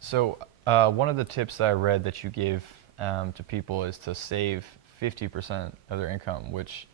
So one of the tips that I read that you gave to people is to save 50% of their income, which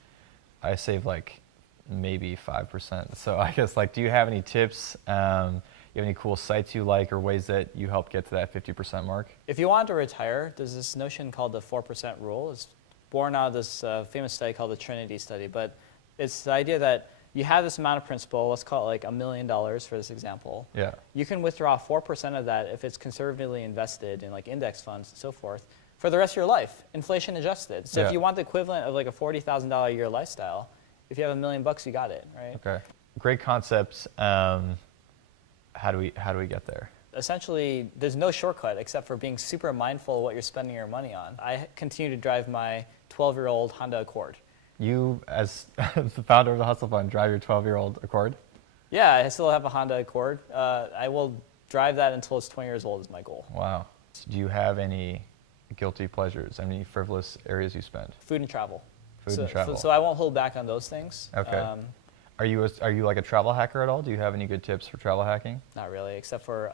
I save like maybe 5%. So I guess like, do you have any tips? You have any cool sites you like or ways that you help get to that 50% mark? If you want to retire, there's this notion called the 4% rule. It's born out of this famous study called the Trinity study. But it's the idea that you have this amount of principal, let's call it like $1 million for this example. Yeah. You can withdraw 4% of that if it's conservatively invested in like index funds and so forth for the rest of your life, inflation adjusted. So if you want the equivalent of like a $40,000 a year lifestyle, if you have $1 million, you got it, right? Okay. Great concepts. How do we get there? Essentially, there's no shortcut except for being super mindful of what you're spending your money on. I continue to drive my 12-year-old Honda Accord. You, as the founder of the Hustle Fund, drive your 12-year-old Accord? Yeah, I still have a Honda Accord. I will drive that until it's 20 years old is my goal. Wow. Do you have any guilty pleasures, any frivolous areas you spend? Food and travel. Food and travel. So I won't hold back on those things. Okay. Are you like a travel hacker at all? Do you have any good tips for travel hacking? Not really, except for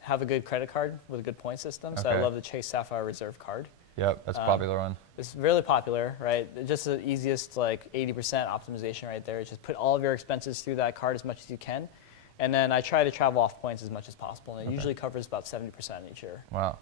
have a good credit card with a good point system. So Okay. I love the Chase Sapphire Reserve card. Yep, that's a popular one. It's really popular, right? Just the easiest, like 80% optimization right there. Just put all of your expenses through that card as much as you can. And then I try to travel off points as much as possible. And it usually covers about 70% each year. Wow.